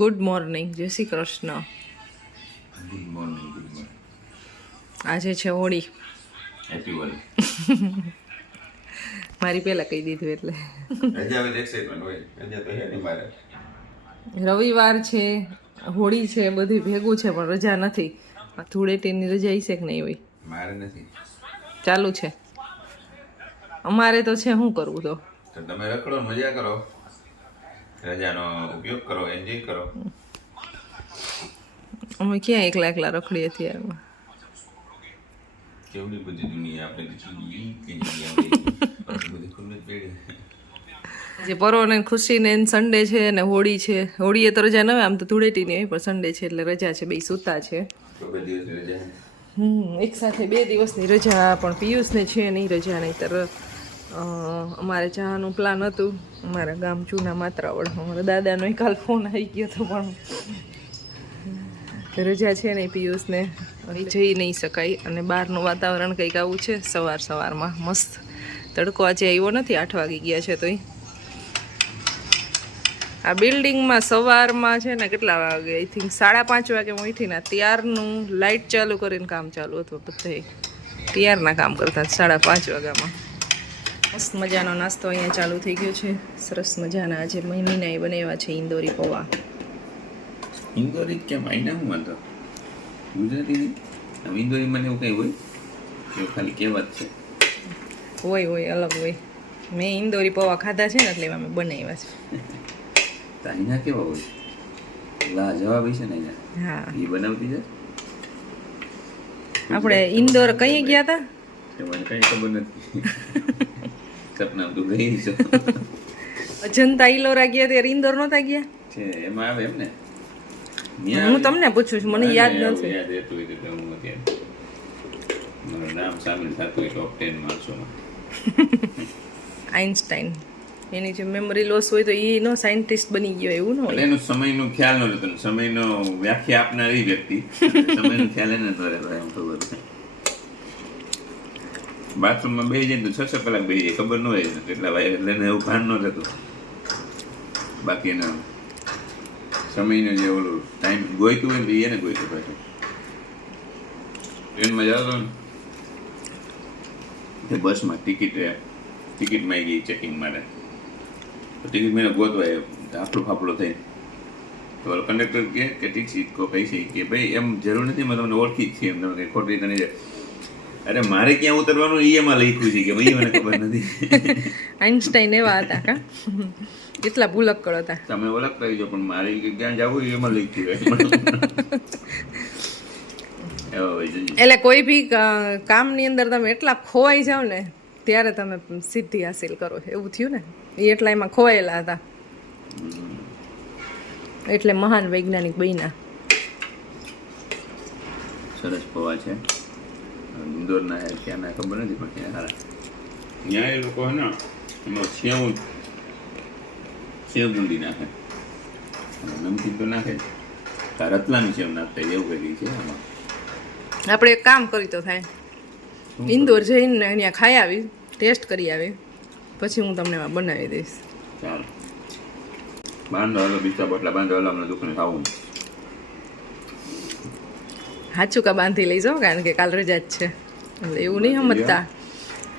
Good morning, જય Shri Krishna. Good morning. Good morning. આજે છે હોળી. હેપી હોળી. મારી પહેલા કહી દીધું એટલે રજા આવે એક્સાઇટમેન્ટ હોય. રજા તો હે નહીં મારે. રવિવાર છે, હોળી છે, બધું ભેગું છે, પણ રજા નથી. ધૂળેટીની રજા હશે કે નહીં હોય? મારે નથી. ચાલુ છે અમારે તો છે. શું કરવું તો તમે રખડો, મજા કરો, રજાનો ઉપયોગ કરો, એન્જોય કરો. અમે ક્યાં એકલા એકલા રખડીએ અત્યારમાં? કેવડી બધી દુનિયા આપણે બધી ખુલ્લી પેડી. જે પર્વને ખુશી ને સન્ડે છે ને હોળી છે. હોળીએ તો રજા ન હોય, આમ તો ધૂળેટી નહીં હોય, પણ સન્ડે છે એટલે રજા છે. બે સૂતા છે. બે દિવસની રજા. એક સાથે 2 દિવસની રજા. પણ પિયુષને છે નહીં રજા, નહીંતર અમારે જવાનું પ્લાન હતું. અમારા ગામ જૂના માત્રાવડ. અમારા દાદાનો કાલ ફોન આવી ગયો હતો, પણ રજા છે નહીં પિયુષને, જઈ નહીં શકાય. અને બહારનું વાતાવરણ કંઈક આવું છે. સવારમાં મસ્ત તડકો આજે આવ્યો નથી. 8 વાગી ગયા છે. તો આ બિલ્ડિંગમાં સવારમાં છે ને કેટલા વાગે, આઈ થિંક 5:30 વાગે હું ઉઠીને ત્યારનું લાઇટ ચાલુ કરીને કામ ચાલુ હતું. બધા ત્યારના કામ કરતા 5:30 વાગ્યામાં. મસ્ત મજાનો નાસ્તો અહીંયા ચાલુ થઈ ગયો છે. સરસ મજાના આજે મમ્મીના એ બનાવ્યા છે ઇન્દોરી પૌવા. ઇન્દોરી કેમ આઈના હું વાંધો? ગુજરાતી ઇન્દોરી મને એવું કંઈ હોય એવું ખાલી કહેવત છે? હોય અલગ હોય. મેં ઇન્દોરી પૌવા ખાધા છે ને એટલે એમાં મેં બનાવ્યા છે. તાઈના કેવા હોય? લા જવાબ છે ને અહીંયા. હા, એ બનાવતી છે. આપણે ઇન્દોર કઈ ગયા હતા? મને કઈ ખબર નથી. સપના તું ગઈ છો. અજંતા ઇલોરા ગયા ત્યારે ઇન્દોર નહોતા ગયા છે એમાં આવે એમ ને? હું તમને પૂછું છું, મને યાદ નથી. યાદ રહેતું હોય તો હું અત્યારે મારું નામ સામેલ થતું હોય ટોપ 10 માણસોમાં. આઇન્સ્ટાઈન, એની જે મેમરી લોસ હોય તો એ નો સાયન્ટિસ્ટ બની ગયો એવું ન હોય. એનો સમયનો ખ્યાલ ન રહેતો. સમયનો વ્યાખ્યા આપનારી વ્યક્તિ સમયનો ખ્યાલ એને ન રહેતો. એમ ખબર છે બાથરૂમમાં બેસી જાય તો 6 કલાક બેસી જાય, ખબર ન હોય કેટલા વાગે, એટલે એને એવું ભાન ન રહેતું. બાકી એના સમયનો જે ઓલું ટાઈમ ગોઈતું હોય ને એને ગોઈતું પાછું. ટ્રેનમાં જતો ને બસમાં ટિકિટ માંગી ચેકિંગ માટે. ટિકિટ મેં ગોતવા આપણો ફાફડો થઈ તો કંડક્ટર કે ટિકિટ કો પૈસા કે ભાઈ એમ જરૂર નથી, મેં તમને ઓળખી જ છીએ, એમ તમે કંઈ ખોટી રીતે નહીં જાય. અરે મારે ક્યાં ઉતરવાનું એ એમાં લખ્યું છે કે ભાઈ મને ખબર નથી. આઇન્સ્ટાઈન એવા હતા કા, કેટલા ભૂલક્કડ હતા. તમે ઓળખતા જો, પણ મારે ક્યાં જવું એમાં લખ્યું. એટલે કોઈ બી કામની અંદર તમે એટલા ખોવાઈ જાવ ને ત્યારે તમે સિદ્ધિ હાસિલ કરો, એવું થયું ને. એ એટલા એમાં ખોવાયેલા હતા એટલે મહાન વૈજ્ઞાનિક બન્યા. સરસ પૌવા છે. ઇન્દોરના ક્યાંના ખબર નથી, પણ ત્યાં સારા. ત્યાં એ લોકો હે ને એમાં સેવ ગુંડી નાખે, નમકીન તો નાખે, રતલાની સેવ નાખતા એવું કંઈક છે આમાં. આપણે એક કામ કરી તો થાય, ઇન્દોર જઈને અહીંયા ખાઈ આવી, ટેસ્ટ કરી આવી, પછી હું તમને એમાં બનાવી દઈશ. ચાલો બાંધો હાલો, બીજા બોટલા બાંધો હાલો, અમને દુકાને ખાવું. હાચુકા બાંધી લઈ જાઓ, કારણ કે કાલ રજા જ છે. એટલે એવું નહીં સમજતા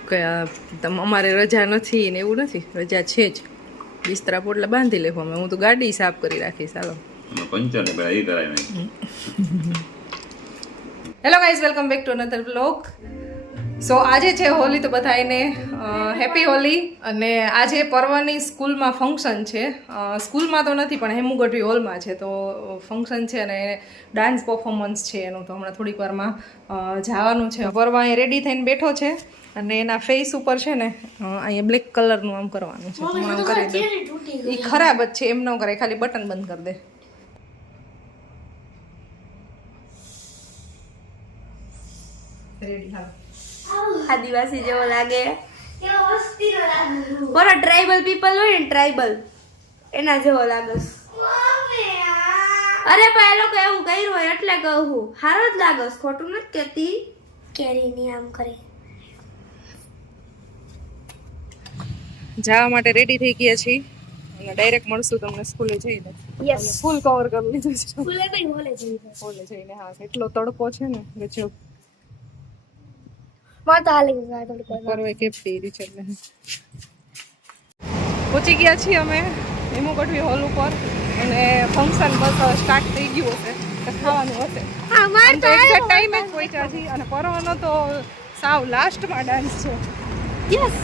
કે અમારે રજા નથી ને એવું નથી, રજા છે જ. બિસ્તરા પોટલા બાંધી લેવો. અમે હું તો ગાડી સાફ કરી રાખીશ. ચાલો પંચર ને એ કરાય નહીં. Hello guys, welcome back to another blog. So આજે છે હોલી, તો બધાને હેપી હોલી. અને આજે પર્વની સ્કૂલમાં ફંક્શન છે. સ્કૂલમાં તો નથી પણ હેમુગઢવી હોલમાં છે, તો ફંક્શન છે અને ડાન્સ પરફોર્મન્સ છે એનું. તો હમણાં થોડીક વારમાં જવાનું છે. પર્વ અહીંયા રેડી થઈને બેઠો છે અને એના ફેસ ઉપર છે ને અહીંયા બ્લેક કલરનું આમ કરવાનું છે. આમ કરી દે, એ ખરાબ જ છે, એમ ન કરે, ખાલી બટન બંધ કરી દે. રેડી, હાલો. આદિવાસી જેવો લાગે, બરો ટ્રાઇબલ પીપલ હોય ને, ટ્રાઇબલ એના જેવો લાગે. અરે પણ એ લોકો એવું કર્યું હોય એટલે કહું, હારો જ લાગસ, ખોટું નથી કહેતી. કેરીની આમ કરી જવા માટે રેડી થઈ ગયા છીએ અને ડાયરેક્ટ મળશું તમને સ્કૂલે જઈને. યસ ફૂલ કવર કરી લીધું છે સ્કૂલે કઈ હોલે જઈ ઓલે જઈને. હા, કેટલો તડકો છે ને ગજબ. માતા હાલી ગાડો પરવે કેપ પહેરી છે એટલે. પહોંચી ગયા છીએ અમે હેમુ ગઢવી હોલ ઉપર અને ફંક્શન બસ સ્ટાર્ટ થઈ ગયું હશે તો ખાવાનું હશે. અમાર આમ તો એક્ઝેક્ટ ટાઈમે જ પહોંચ્યા છીએ અને પરવાનો તો સાવ લાસ્ટમાં ડાન્સ છે. યસ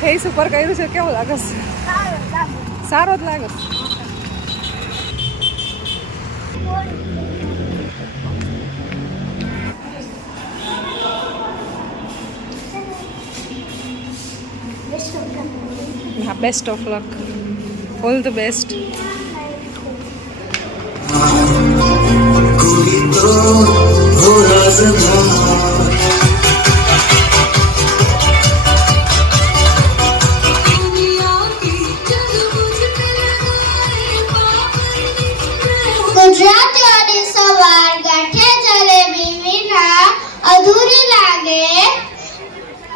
ફેસ ઉપર કર્યું છે, કેવું લાગે છે? સારો જ લાગે છે. હા, best of luck, all the best. ગુજરાતીઓની સવાર ગાંઠિયા જલેબી વિના અધૂરી લાગે.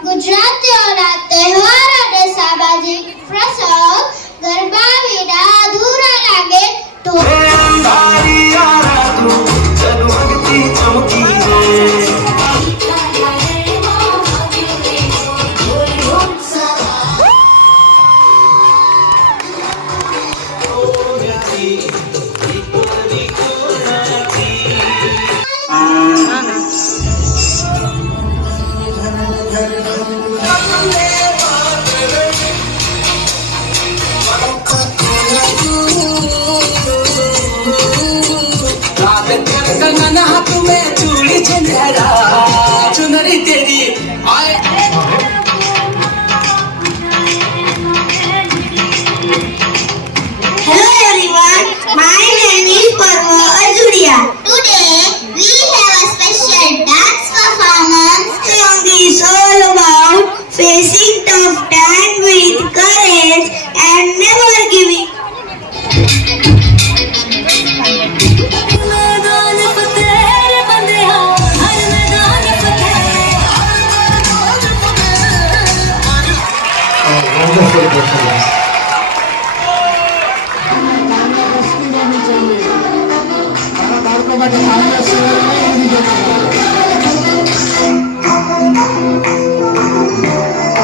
ગુજરાતીઓના તહેવાર અને સામાજિક પ્રસંગ ગરબા વિના અધૂરા લાગે. Hello everyone, my name is Parva Ajuria. Today we have a special dance performance. Song is all about facing tough time with courage and never giving.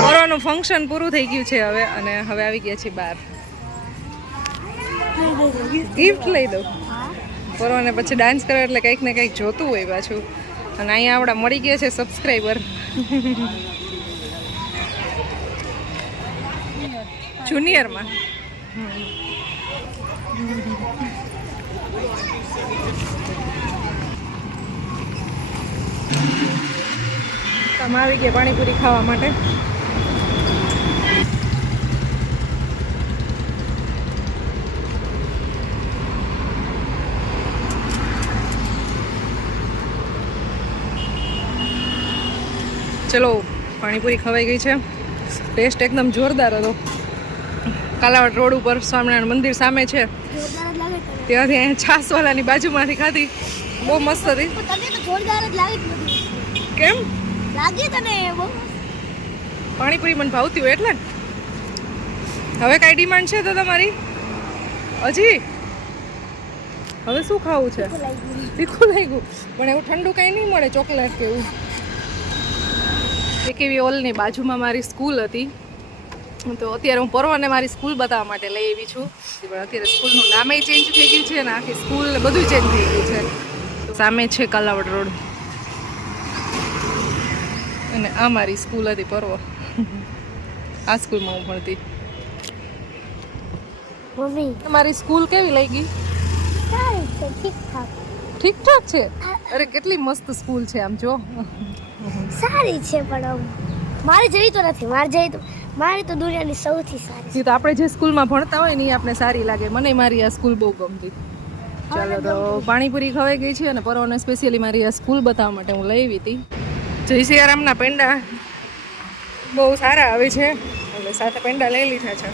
પરવાનું ફંક્શન પૂરું થઈ ગયું છે હવે અને હવે આવી ગયા છીએ બહાર. ગિફ્ટ લઈ દઉં પરવાને, પછી ડાન્સ કરે એટલે કંઈક ને કંઈક જોતું હોય પાછું. અને અહીંયા આપણા મળી ગયા છે સબસ્ક્રાઈબર જુનિયરમાં. તમે આવી ગયા પાણીપુરી ખાવા માટે. ચલો, પાણીપુરી ખવાઈ ગઈ છે. ટેસ્ટ એકદમ જોરદાર હતો. કાલાવડ રોડ ઉપર સ્વામિનારાયણ મંદિર સામે છે, ત્યાંથી અહીંયા છાસવાલાની બાજુમાંથી ખાધી. બહુ મસ્ત હતી. તને તો જોરદાર જ લાગે છે. કેમ લાગે તને બહુ પાણીપુરી મને ભાવતી હોય એટલે ને. હવે કાંઈ ડિમાન્ડ છે તો તમારી હજી? હવે શું ખાવું છે? તીખું લાગ્યું પણ એવું ઠંડુ કાંઈ નહીં મળે, ચોકલેટ કે એવું. એકેવી હોલની બાજુમાં મારી સ્કૂલ હતી, તો અત્યારે હું પરવાને મારી સ્કૂલ બતાવવા માટે લઈ આવી છું. પણ અત્યારે સ્કૂલનું નામે ચેન્જ થઈ ગયું છે અને આખી સ્કૂલ ને બધું ચેન્જ થઈ ગયું છે. તો સામે છે કાલાવડ રોડ અને આ મારી સ્કૂલ હતી પરવા. આ સ્કૂલમાં હું ભણતી. મમ્મી તમારી સ્કૂલ કેવી લાગી? સારી છે, ઠીકઠાક ઠીકઠાક છે? અરે કેટલી મસ્ત સ્કૂલ છે, આમ જો. સારી છે પણ મારે જઈ તો નથી. મારી તો દુનિયાની સૌથી સારી એ તો આપણે જે સ્કૂલમાં ભણતા હોય ને એ આપણે સારી લાગે. મને મારી આ સ્કૂલ બહુ ગમતી. ચાલો તો પાણીપુરી ખવાઈ ગઈ છે અને પરવાને સ્પેશિયલી મારી આ સ્કૂલ બતાવવા માટે હું લઈ આવી હતી. જય સિયારામના પેંડા બહુ સારા આવે છે એટલે સાથે પેંડા લઈ લીધા છે.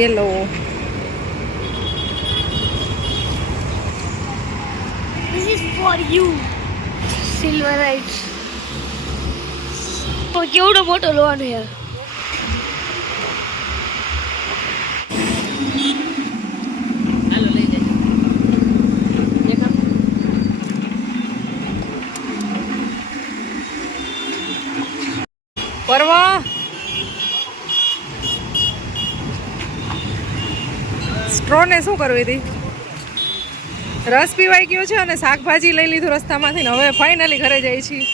Yellow This is for you, Silverite. પણ કેવડો મોટો લોન છે. પરવા સ્ટ્રોને શું કરવી હતી? રસ પીવાઈ ગયો છે અને શાકભાજી લઈ લીધું રસ્તામાંથી ને હવે ફાઇનલી ઘરે જાય છીએ.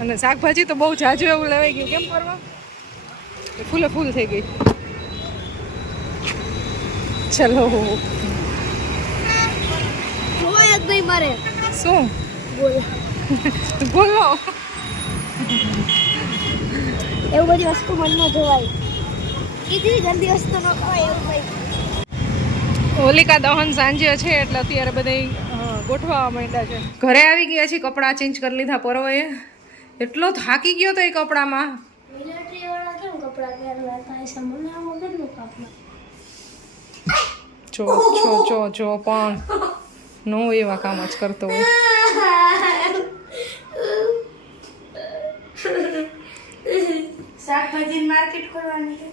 અને શાકભાજી તો બહુ જાજુ એવું લેવાઈ ગયું. કેમ પરવા? ફૂલે ફૂલ થઈ ગઈ. ચલો જોવાય જ નહીં મારે. શું બોલ. બોલો? એવું બધી વસ્તુ મન ન જોવાય. ઈજી ગંદી વસ્તુ ન ખવાય એવું ભાઈ. હોલિકા દહન સાંજે છે એટલે અત્યારે બધા ગોઠવા માંડ્યા છે. ઘરે આવી ગયા છીએ. કપડાં ચેન્જ કરી લીધા પરવાએ. એટલો થાકી ગયો તો એ કપડામાં. મિલિટરી વાળા કેમ કપડાં પહેરવા થાય છે? મને આવું કેટલું કપડાં. જો પણ નો એવા કામ જ કરતો હોય. શાકભાજી માર્કેટ કરવાની છે.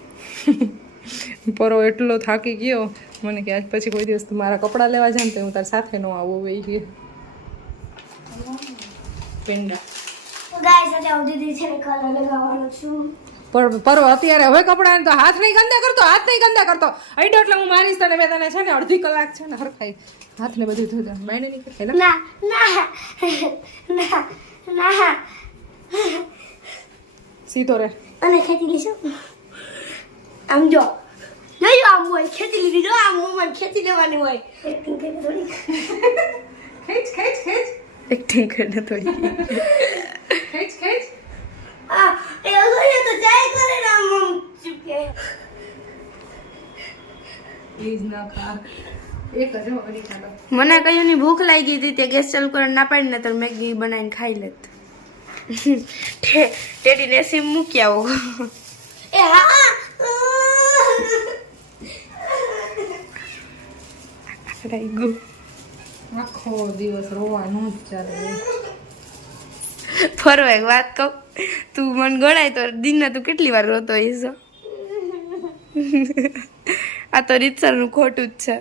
પરો એટલો થાકી ગયો મને કે આજ પછી કોઈ દિવસ તું મારા કપડાં લેવા જાય ને તો હું તારી સાથે ન આવું હોય કે પેંડા. ગાઈસ અત્યારે દીદી છે ને કલર લગાવવાનો છું. પણ પરો અત્યારે હવે કપડાં તો હાથ નહીં ગંદા કરતો આઈડો એટલે હું મારીશ તને. મેં તને છે ને અડધી કલાક છે ને હરખાઈ હાથને બધું ધોતા બાઈને નહીં કરે. ના સીધો રે. અને ખેંચી લીધું. આમ જો જોયું આમ હોય ખેંચી લીધી. જો આમ મને ખેંચી લેવાની હોય. એક્ટિંગ કરીને થોડી એક્ટિંગ કરીને થોડી ખેંચ આ એ અગર તો જાય કરે ને આમ ચૂકે. પ્લીઝ ના ખા. એક જ હો અડી ખાતો. મને કયું ની ભૂખ લાગી હતી તે ગેસ ચાલુ કરીને ના પાડી ને તો મેગી બનાવીને ખાઈ લેત. ટેડીને સીમ મૂકી આવો. એ હા આખો દિવસ રોવાનું જ ચાલે. ફરવા એક વાત કહું, તું મને ગણાય તો દિનના તું કેટલી વાર રોતો હોઈશ. આ તો રીતસરનું ખોટું જ છે.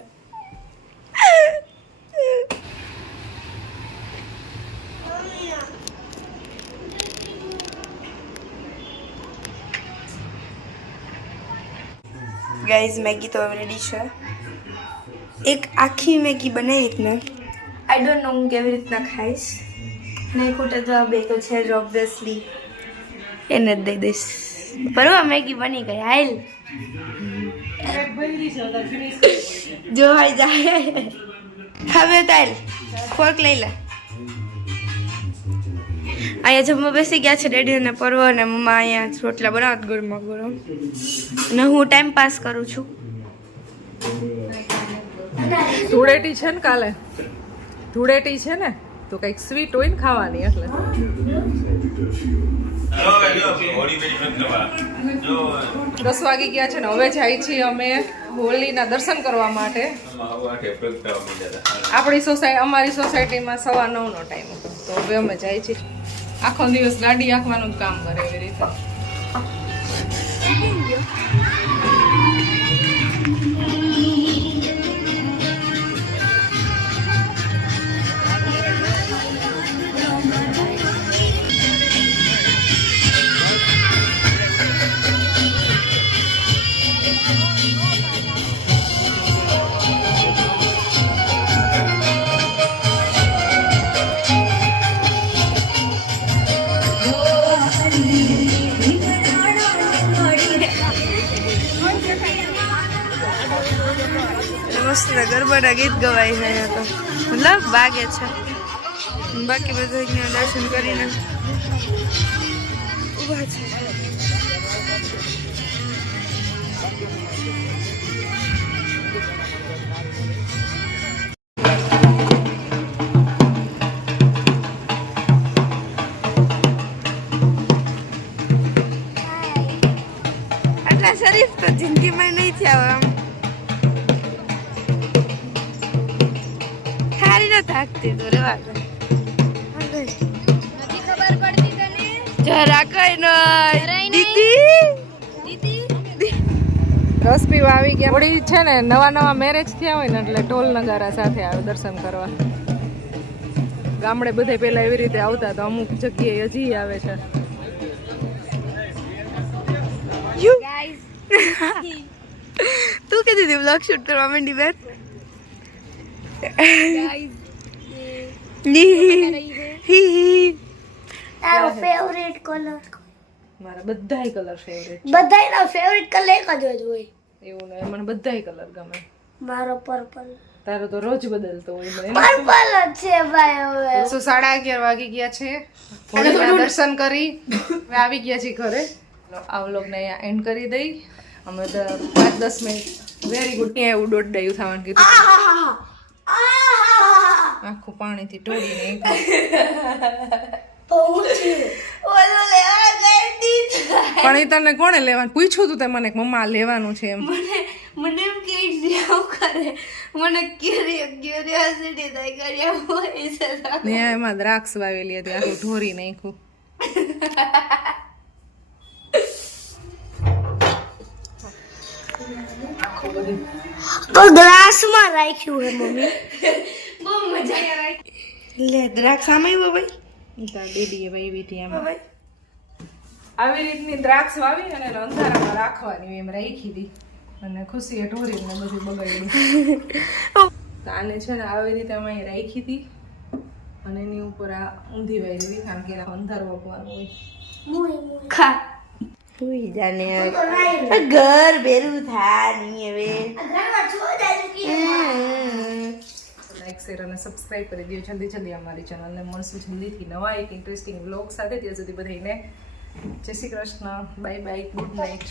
ગાઈઝ મેગી તો રેડી છે. એક આખી મેગી બનાવી ને આઈ ડોન્ટ નો હું કેવી રીતના ખાઈશ. નહીં ખૂટે તો આ બે તો છે જ ઓબ્વિયસલી, એને જ દઈ દઈશ. બરોબર મેગી બની ગઈ. હાલ જોવાઈ જાય. હવે તાલ ફોર્ક લઈ લે. અહીંયા જમવા બેસી ગયા છે ડેડી અને પરવો અને મમ્મા અહીંયા રોટલા બનાવત ગરમા ગરમ અને હું ટાઈમ પાસ કરું છું. ધૂળેટી છે ને કાલે, ધૂળેટી છે ને તો કંઈક સ્વીટ હોય ને ખાવાની એટલે. 10 વાગી ગયા છે ને હવે જાય છીએ અમે હોળીના દર્શન કરવા માટે. અમારી સોસાયટીમાં 9:15નો ટાઈમ હતો તો હવે અમે જાય છીએ. આખો દિવસ ગાડી આંકવાનું જ કામ કરે એવી રીતે. મસ્ત ગરબાના ગીત ગવાય છે અહીંયા તો, મતલબ વાગે છે. બાકી બધા અહીંયા દર્શન કરીને ઊભા છે. આટલા શરીફ તો જિંદગીમાં નહીં થયા આમ. થાકતી તો રેવા દે. જરા કઈ નહીં રસ પીવા આવી ગયા. વળી છે ને નવા મેરેજ થયા હોય ને એટલે ઢોલ નગારા સાથે આવે દર્શન કરવા. ગામડે બધે પેલા એવી રીતે આવતા તો અમુક જગ્યાએ હજી આવે છે. તું કીધી હતી બ્લોગ શૂટ કરવા માંડી બેન તારો ફેવરેટ કલર મારા બધાય કલર ફેવરેટ. બધાયનો ફેવરેટ કલર એક જ હોય. એવું ને મને બધાય કલર ગમે. મારો પર્પલ. તારો તો રોજ બદલતો હોય. પર્પલ જ છે ભાઈ હવે. 11:30 વાગી ગયા છે. હોળીના દર્શન કરી હવે આવી ગયા છીએ ઘરે. આ વ્લોગને અહીંયા એન્ડ કરી દઈ. અમે 5-10 મિનિટ વેરી ગુડ. ત્યાં એવું દોડાયું થવાનું કીધું. આખું પાણીથી ઢોળીને પણ એ તને કોણે લેવાનું પૂછ્યું તું તે મને કે મમ્મા લેવાનું છે એમ. મને એમ કે કરે મને ક્યુરિયોસિટી થાય કર્યા હોય છે. ત્યાં એમાં દ્રાક્ષ વાવેલી હતી આખું ઢોરી નાખ્યું. તો ગ્લાસમાં રાખ્યું હે મમ્મી. બહુ મજા લે દ્રાક્ષ આમાં ભાઈ તાર બેબીએ વાવી હતી એમાં. આવી રીતની દ્રાક્ષ વાવી અને એને અંધારામાં રાખવાની એમ રાખી હતી અને ખુશીએ ઢોરીને બધું બગાડ્યું. તો આને છે ને આવી રીતે અમે અહીં રાખી હતી અને એની ઉપર આ ઊંધી વાવી હતી કારણ કે એના અંધારું આપવાનું હોય. ખા હુઈ જાને ઘર બેરું થા નહીં હવે લાઈક શેર અને સબસ્ક્રાઇબ કરી દો જલ્દી અમારી ચેનલને. મળશું જલ્દીથી નવા એક ઇન્ટરેસ્ટિંગ વ્લોગ સાથે. ત્યાં સુધી બધાને જય Shri Krishna. Bye bye. Good night.